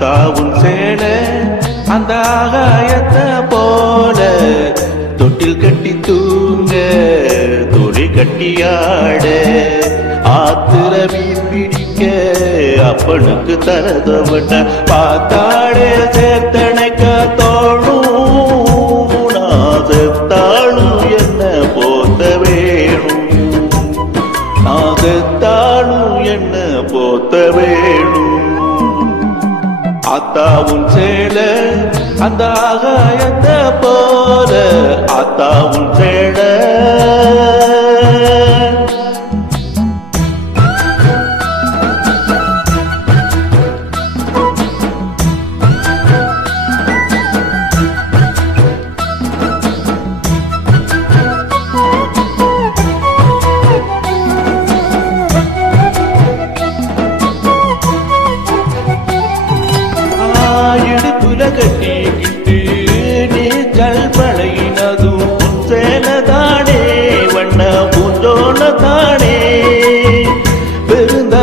தாவும் சேல அந்த ஆகாயத்தை போல. தொட்டில் கட்டி தூங்க துளி கட்டியாட ஆத்திர மீன் பிடிக்க அப்பனுக்கு தரதவட்ட பார்த்தாடே சேர்த்தனைக்க தோணும் நாசத்தாளும் என்ன போத்த வேணும். நாகத்தாளும் என்ன போத்த வேணும். அத்தாவும் சேல அந்த ஆகாயத்தை போல?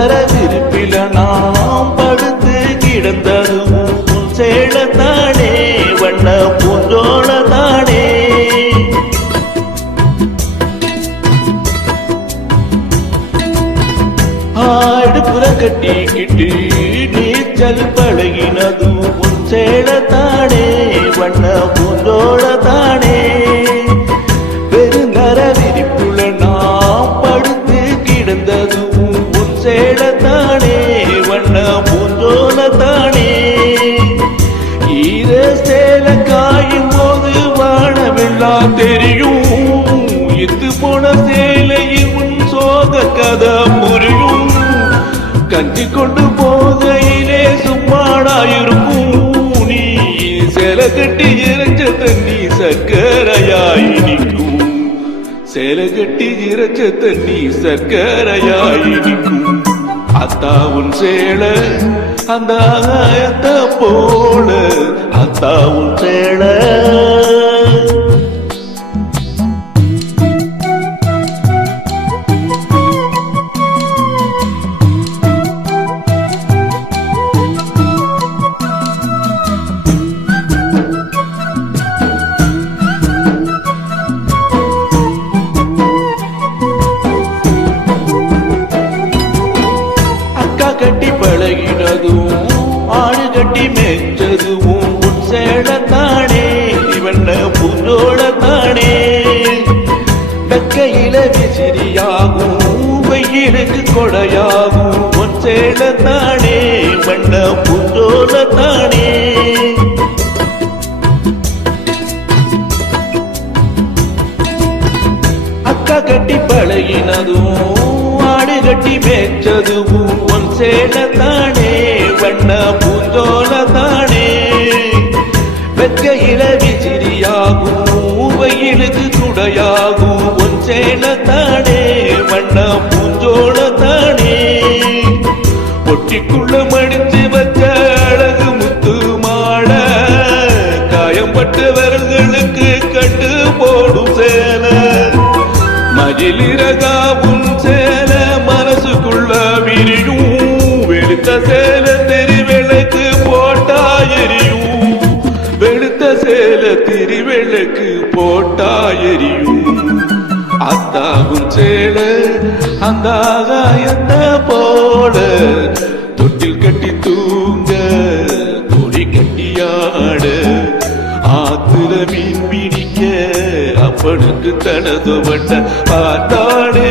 பெருந்தர விருப்பில நாம் படுத்து கிடந்ததும் உன் சேலத்தானே வண்ண பூஞ்சோல ஆடு புற கட்டிக்கிட்டு நீச்சல் பழகினதும் உன் சேலத்தானே வண்ண பூந்தோளத்தானே தெரியும். இத்து போன சேலையில் உன் சோக கதை புரியும். கஞ்சி கொண்டு போகையிலே சும்மாடாயிருக்கும். நீ சேல கட்டி இறைச்ச தண்ணி சக்கரையாய் நிற்கும். சேல கட்டி இறைச்ச தண்ணி சக்கரையாய் நிற்கும். அத்தா உன் சேல அந்த ஆகாயத்தை போல. உன் சேலை பழகினதும் ஆடு கட்டி மேய்ச்சதும் உன் சேலத்தானே இவண்ண பூஞ்சோளத்தானே வெக்கையில விசிறியாகும் வெயிலுக்கு கொடையாகும் உன் சேலத்தானே வண்ண பூஞ்சோளத்தானே கட்டி மேய்ச்சதும் உன் சேலத்தானே வண்ண பூஞ்சோலத்தானே. வெக்கையில விசிறியாகும் வெயிலுக்கு துடையாகும் உன் சேலத்தானே வண்ண பூஞ்சோலத்தானே. பொட்டிக்குள்ள மடிச்சு வச்ச அழகு முத்து மாட காயம்பட்டவர்களுக்கு கட்டு போடும் சேல. மகிழிரகாவும் சேல வெளுத்த சேல திருவிளக்கு போட்டா எரியும். அத்தாகும் சேல அந்த ஆகாயத்தை போல. தொட்டில் கட்டி தூங்க கொடி கட்டியாட ஆத்துல மீன் பிடிக்க அப்பனுக்கு தனது வட்ட. ஆத்தாடே